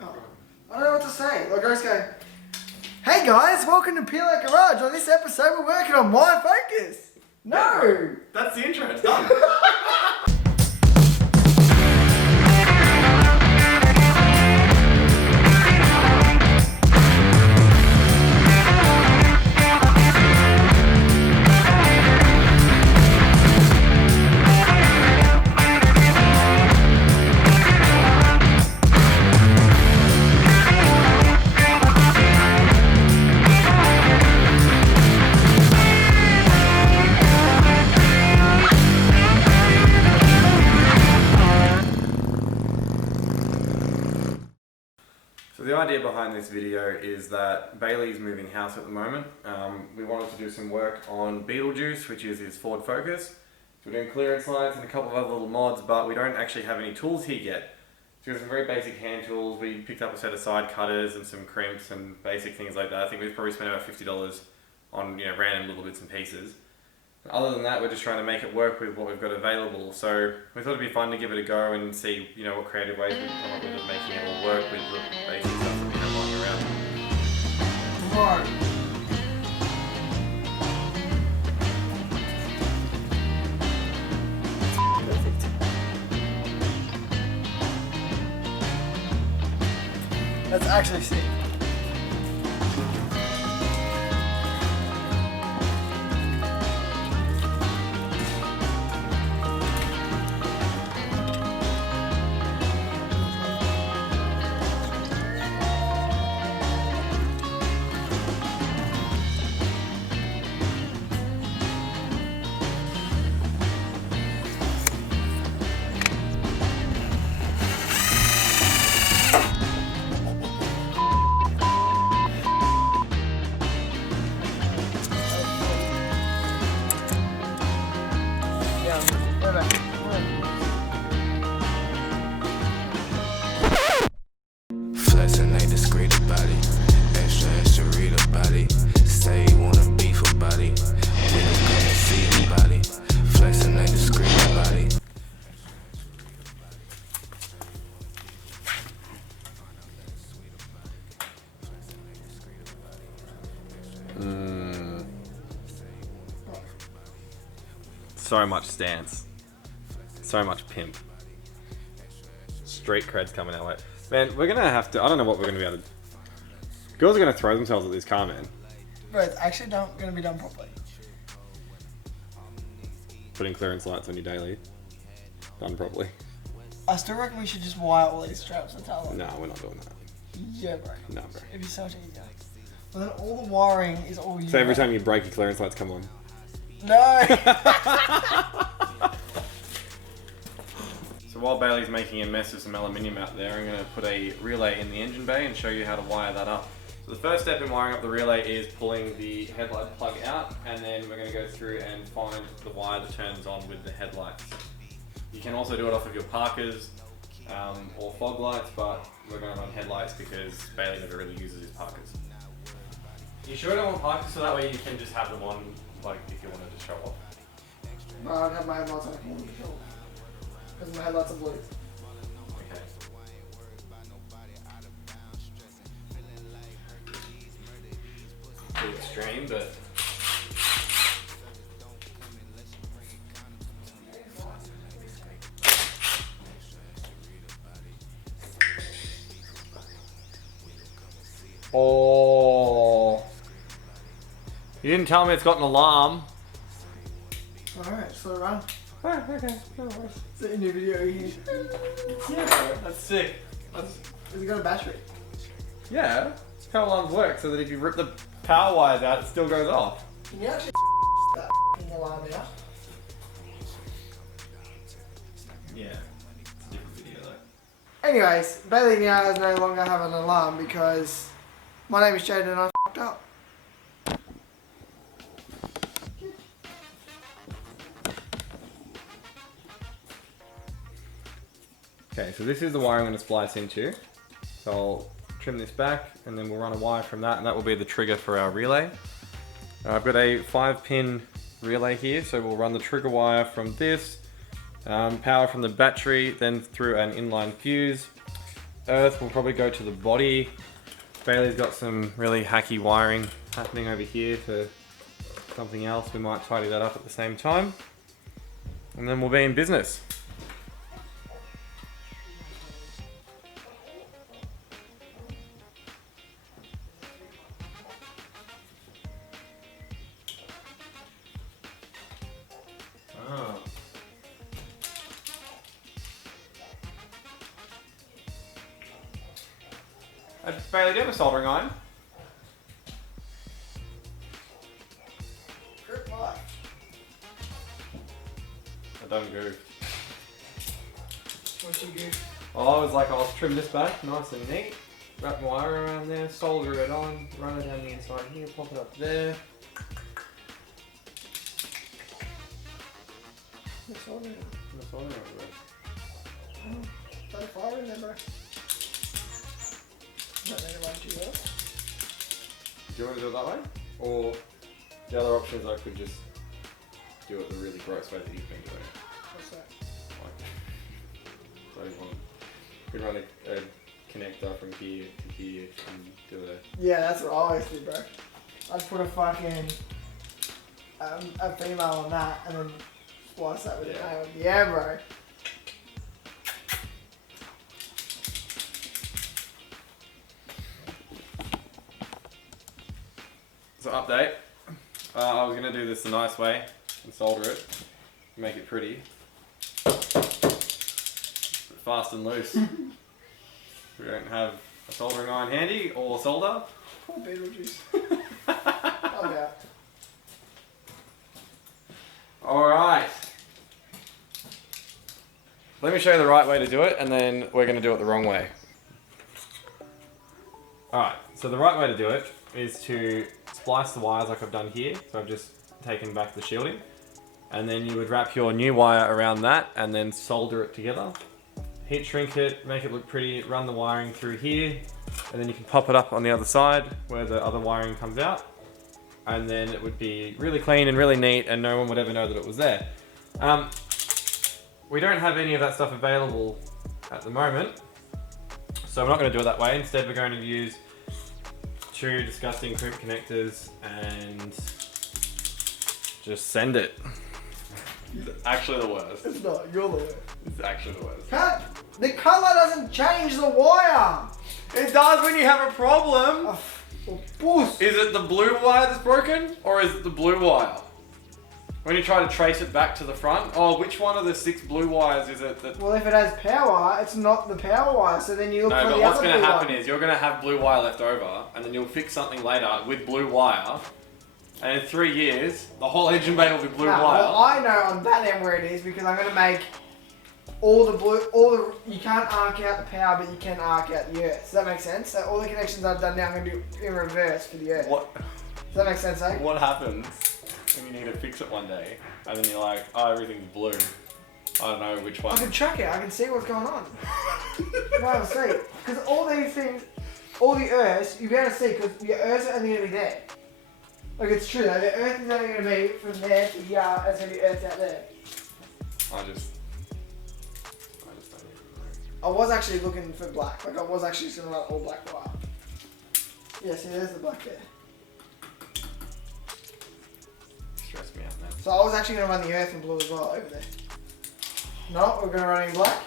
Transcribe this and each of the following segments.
Oh. I don't know what to say. Like, I was going, hey guys, welcome to Peel Out Garage. On this episode, we're working on My Focus. No! That's the intro, it's done. So the idea behind this video is that Bailey's moving house at the moment. We wanted to do some work on Beetle Juice, which is his Ford Focus. So we're doing clearance lights and a couple of other little mods, but we don't actually have any tools here yet. So we have some very basic hand tools. We picked up a set of side cutters and some crimps and basic things like that. I think we've probably spent about $50 on random little bits and pieces. Other than that, we're just trying to make it work with what we've got available. So we thought it'd be fun to give it a go and see, what creative ways we can come up with of making it all work with the basic stuff that we have lying around. Right. That's actually sick. Flexing ain't discreet about it. Extra, extra read about it. Say you wanna beef about it. We don't come and see about it. Flexing ain't discreet about it. So much stance. So much pimp. Street cred's coming our way. Man, we're gonna have to, I don't know what we're gonna be able to. Girls are gonna throw themselves at this car, man. Bro, it's actually going to be done properly. Putting clearance lights on your daily. Done properly. I still reckon we should just wire all these straps and tell them. No, we're not doing that. Yeah, bro. No, bro. It'd be so much easier. But then all the wiring is all you. So every time you break, your clearance lights come on. No! So while Bailey's making a mess of some aluminium out there, I'm going to put a relay in the engine bay and show you how to wire that up. So the first step in wiring up the relay is pulling the headlight plug out, and then we're going to go through and find the wire that turns on with the headlights. You can also do it off of your parkers or fog lights, but we're going to run headlights because Bailey never really uses his parkers. You sure don't want parkers so that way you can just have them on, like if you wanted to show off? No, I'd have my headlights on because my headlights are blue. Okay. Pretty extreme, but oh, you didn't tell me it's got an alarm. Alright, so run. Oh, okay, no worries. It's a new video here. Yeah, bro, that's sick. Has it got a battery? Yeah, that's how alarms work, so that if you rip the power wires out, it still goes off. Can you actually that alarm out? Yeah, it's a different video though. Anyways, Bailey now has no longer have an alarm because my name is Jaden and I f***ed up. Okay, so this is the wire I'm going to splice into. So I'll trim this back and then we'll run a wire from that, and that will be the trigger for our relay. I've got a 5-pin relay here, so we'll run the trigger wire from this, power from the battery, then through an inline fuse, earth will probably go to the body. Bailey's got some really hacky wiring happening over here for something else. We might tidy that up at the same time. And then we'll be in business. Ah. Bailey, do you have a soldering iron? Grip light. I don't go. What you do? Well, I was like, I'll trim this back nice and neat, wrap my wire around there, solder it on, run it down the inside here, pop it up there. What's soldering? No soldering over there. Don't fire in there, bro. Don't need to run too well. Do you want to do it that way? Or the other option is I could just do it the really gross way that you've been doing it. What's that? So you want to run a connector from here to here and do it. Yeah, that's what I always do, bro. I'd put a fucking a female on that and then splice that with a nail. Yeah, bro. So update, I was going to do this the nice way and solder it, make it pretty, but fast and loose. We don't have a soldering iron handy or solder. Poor Beetle Juice. Oh yeah. Alright. Let me show you the right way to do it and then we're going to do it the wrong way. Alright, so the right way to do it is to splice the wires like I've done here. So I've just taken back the shielding. And then you would wrap your new wire around that and then solder it together. Heat shrink it, make it look pretty, run the wiring through here. And then you can pop it up on the other side where the other wiring comes out. And then it would be really clean and really neat and no one would ever know that it was there. We don't have any of that stuff available at the moment. So we're not going to do it that way. Instead we're going to use two disgusting crimp connectors and just send it. It's actually the worst. It's not. You're the worst. It's actually the worst. The colour doesn't change the wire. It does when you have a problem. Puss. Is it the blue wire that's broken or is it the blue wire? When you try to trace it back to the front, oh, which one of the 6 blue wires is it that... Well, if it has power, it's not the power wire, so then you look for the other blue wire. No, but what's going to happen is you're going to have blue wire left over, and then you'll fix something later with blue wire, and in 3 years, the whole engine bay will be blue wire. Well, I know on that end where it is, because I'm going to make you can't arc out the power, but you can arc out the earth. Does that make sense? So all the connections I've done now, I'm going to do in reverse for the earth. What? Does that make sense, eh? What happens when you need to fix it one day, and then you're like, oh, everything's blue. I don't know which one. I can track it. I can see what's going on. I can see. Because all these things, all the earths, you'll be able to see, because your earths are only going to be there. Like, it's true though. The earth is only going to be from there to here, it's going to be earths out there. I just don't even know. I was actually looking for black. Like, I was actually just going to run all black wire. Yeah, see, there's the black there. Stress me out, man. So I was actually going to run the earth in blue as well over there. No, we're going to run it in black.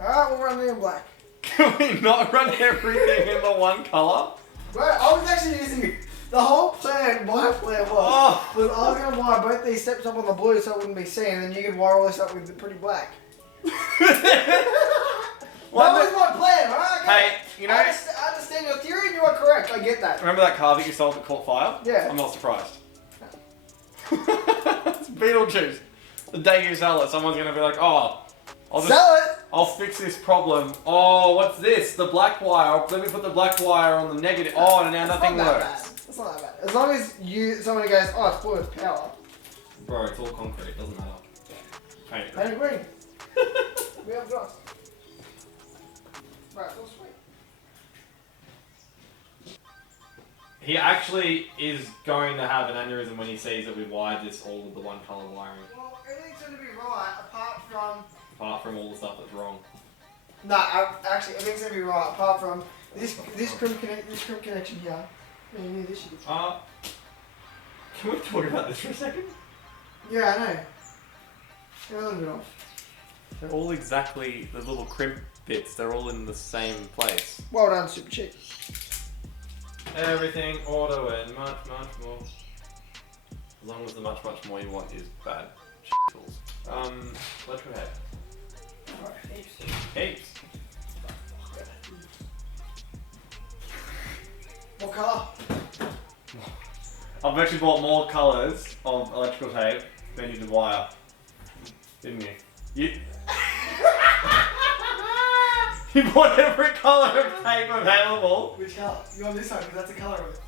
Alright, we'll run it in black. Can we not run everything in the one colour? Bro, I was actually using the whole plan. My plan was I was going to wire both these steps up on the blue so it wouldn't be seen, and then you could wire all this up with the pretty black. That was my plan, alright? Hey, you know... I understand your theory and you are correct. I get that. Remember that car that you sold that caught fire? Yeah. I'm not surprised. It's Beetle Juice. The day you sell it, someone's going to be like, oh, Sell it! I'll fix this problem. Oh, what's this? The black wire. Let me put the black wire on the negative. Oh, and now nothing works. It's not that bad. As long as someone goes, oh, it's blue, it's power. Bro, it's all concrete. It doesn't matter. Paint it. Paint it green. We have grass. Right, it's all sweet. He actually is going to have an aneurysm when he sees that we wired this all with the one colour wiring. Well, everything's going to be right apart from Apart from all the stuff that's wrong. No, actually, everything's gonna be right. Apart from this crimp connection here. Yeah, you knew this shit. Can we talk about this for a second? Yeah, I know. They're a little bit off. They're all exactly the little crimp bits. They're all in the same place. Well done, super cheap. Everything auto and much more. As long as the much more you want is bad tools. Electrical head. Alright, heaps. Heaps. What colour? I've actually bought more colours of electrical tape than you did wire. Didn't you? You bought every colour of tape available. Which colour? You want this one because that's the colour of it.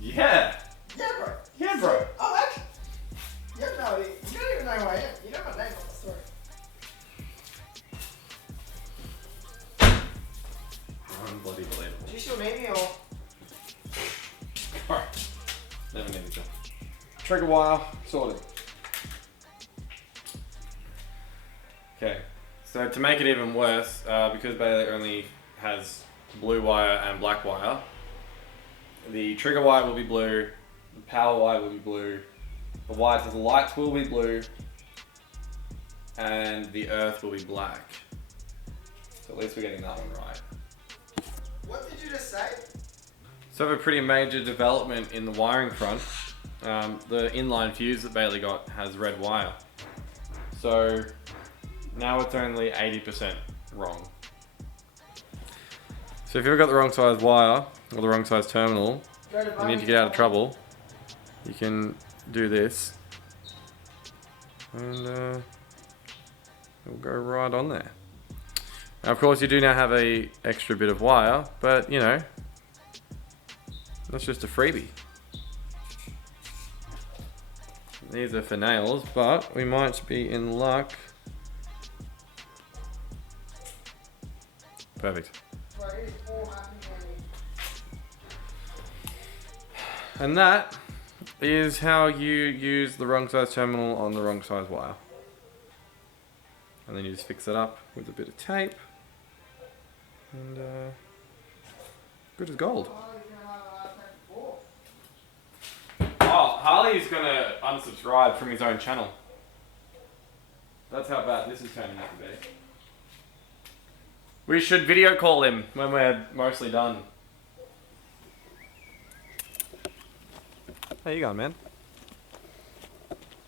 Yeah. Yeah, bro. Yeah, bro. Oh, actually. You have no idea. You don't even know who I am. You know my name on the story. Unbloody believable. Do you still need me or? Alright. Never need each other. Trigger wire sorted. Okay. So to make it even worse, because Bailey only has blue wire and black wire, the trigger wire will be blue, the power wire will be blue, the wire to the lights will be blue, and the earth will be black. So at least we're getting that one right. What did you just say? So a pretty major development in the wiring front. The inline fuse that Bailey got has red wire. So now it's only 80% wrong. So if you've got the wrong size wire or the wrong size terminal, you need to get out of trouble. You can do this and it'll go right on there. Now of course you do now have a extra bit of wire, but you know, that's just a freebie. These are for nails, but we might be in luck. Perfect. And that is how you use the wrong size terminal on the wrong size wire. And then you just fix it up with a bit of tape. And good as gold. Oh, Harley's gonna unsubscribe from his own channel. That's how bad this is turning out to be. We should video call him when we're mostly done. How you going, man?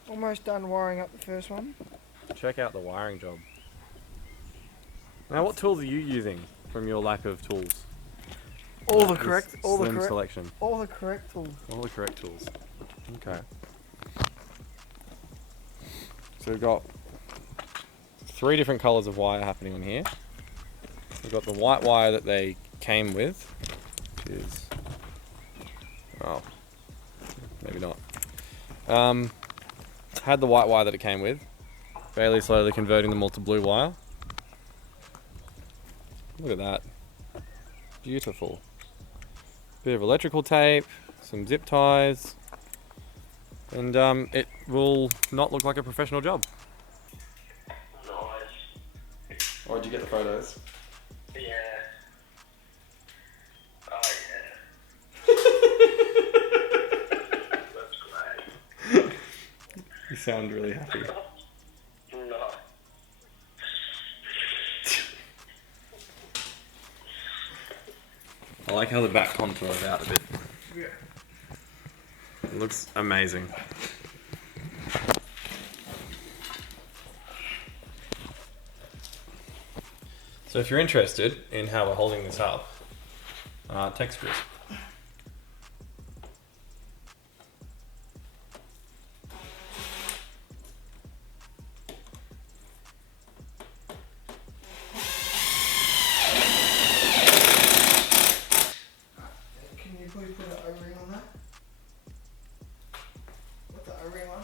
Almost done wiring up the first one. Check out the wiring job. Now, what tools are you using from your lack of tools? All the This correct slim selection. All the correct tools. All the correct tools. Okay. So we've got 3 different colours of wire happening on here. We've got the white wire that they came with, which is, oh, maybe not. Had the white wire that it came with. Bailey slowly converting them all to blue wire. Look at that. Beautiful. Bit of electrical tape, some zip ties, and it will not look like a professional job. Nice. Or did you get the photos? Yeah. Oh yeah. That's great. You sound really happy. No. I like how the back contours out a bit. Yeah. It looks amazing. So if you're interested in how we're holding this up, text Chris. Can you please put an O-ring on that? What's the O-ring on?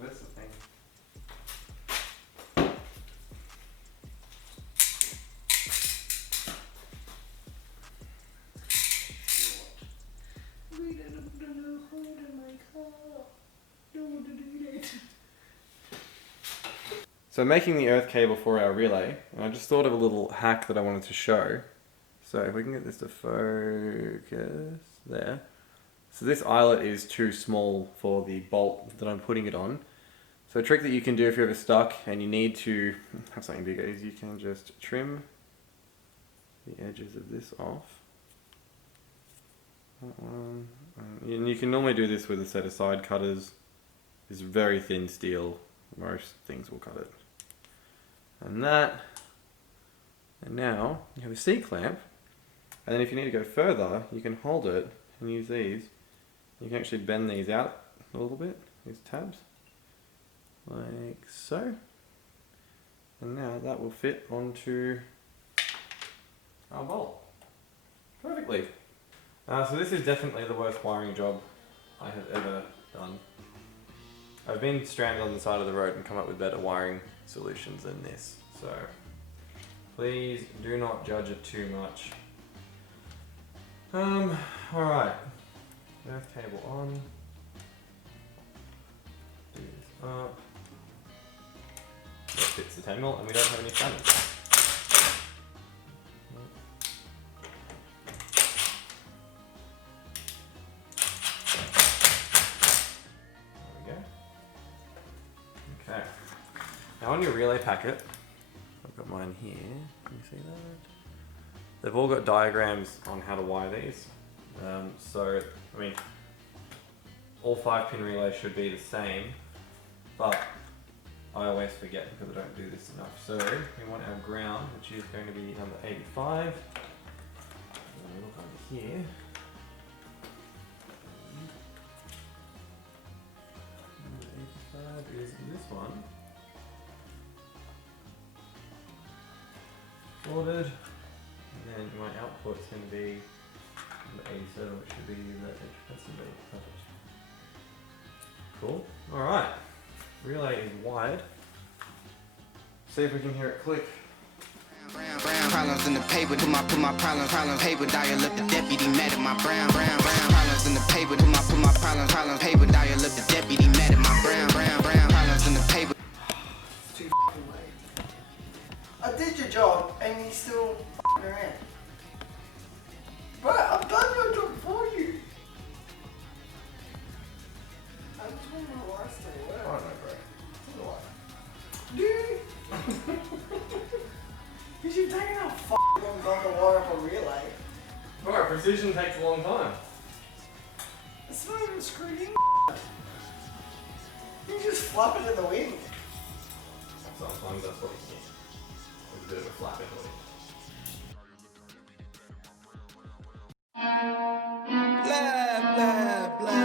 That's the thing. So making the earth cable for our relay, and I just thought of a little hack that I wanted to show. So if we can get this to focus there. So this eyelet is too small for the bolt that I'm putting it on. So a trick that you can do if you're ever stuck and you need to have something bigger is you can just trim the edges of this off. That one. And you can normally do this with a set of side cutters. It's very thin steel. Most things will cut it. And that. And now you have a C-clamp. And then if you need to go further, you can hold it and use these. You can actually bend these out a little bit, these tabs. Like so. And now that will fit onto our bolt. Perfectly. So this is definitely the worst wiring job I have ever done. I've been stranded on the side of the road and come up with better wiring solutions than this. So please do not judge it too much. Alright. Earth cable on. Do this up. That fits the tangle and we don't have any planners. Now on your relay packet, I've got mine here, can you see that? They've all got diagrams on how to wire these. So, I mean, all 5-pin relays should be the same, but I always forget because I don't do this enough. So, we want our ground, which is going to be number 85. And we look over here. Number 85 is this one. Ordered, and then my output is going to be number 87, which should be the edge. That's the middle. Perfect. Cool. Alright. Relay is wide. See if we can hear it click. Problems in the paper, put my problems paper, dial up the deputy mad at my brown problems in the paper, put my problems paper, dial up the deputy mad at my brown problems in the paper. Too f***ing late. I did your job and you still f***ing around. Bro, I've done your job for you. I just want my lights to work. I don't know, bro. Dude. Because you've taken a f***ing long time to wire up a relay. Alright, precision takes a long time. It's not even screwed in. You just flap it in the wind. Sometimes that's what you need. With a bit of a flap in the wind. Blah, blah, blah.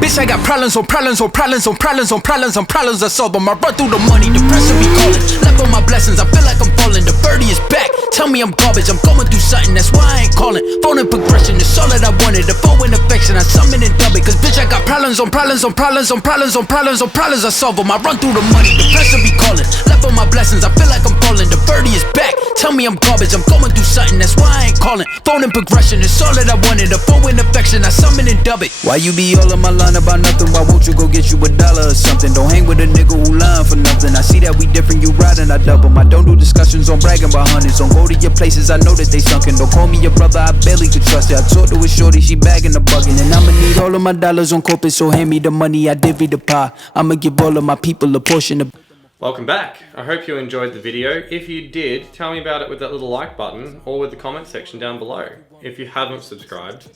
Bitch, I got problems on problems on problems on problems on problems on problems I solve them. I run through the money, the pressure be calling. Left on my blessings, I feel like I'm falling. The birdie is back, tell me I'm garbage. I'm going through something, that's why I ain't calling. Phone and progression, it's all that I wanted. The phone in affection, I summon and dub it. Cause bitch, I got problems on problems on problems on problems on problems on problems I solve them. I run through the money, the pressure be calling. Left on my blessings, I feel like I'm falling. The birdie is back, tell me I'm garbage. I'm going through something, that's why I ain't calling. Phone and progression, it's all that I wanted. The phone in affection, I summon and dub it. Why you be all in my line about nothing? Why won't you go get you $1 or something? Don't hang with a nigga who lying for nothing. I see that we different, you riding, I double. I don't do discussions on bragging about hundreds. Don't go to your places, I know that they sunken. Don't call me your brother, I barely could trust it. I talked to a shorty, she bagging the bugging. And I'ma need all of my dollars on corporate, so hand me the money, I divvy the pie. I'ma give all of my people a portion of... Welcome back. I hope you enjoyed the video. If you did, tell me about it with that little like button or with the comment section down below. If you haven't subscribed,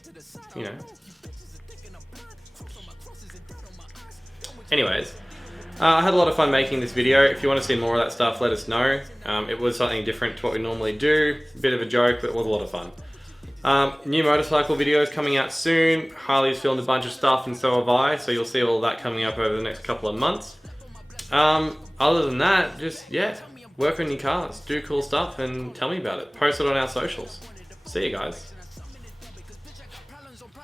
you know. Anyways, I had a lot of fun making this video. If you want to see more of that stuff, let us know. It was something different to what we normally do. A bit of a joke, but it was a lot of fun. New motorcycle videos coming out soon. Harley's filmed a bunch of stuff and so have I, so you'll see all that coming up over the next couple of months. Other than that, just, yeah, work on your cars, do cool stuff and tell me about it. Post it on our socials. See you guys.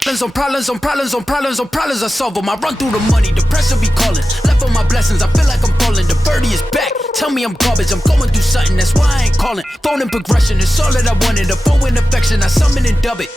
Problems on problems on problems on problems on problems, I solve them. I run through the money, the pressure be calling. Left on my blessings, I feel like I'm falling. The birdie is back, tell me I'm garbage. I'm going through something, that's why I ain't calling. Phone and progression, it's all that I wanted. A phone in affection, I summon and dub it.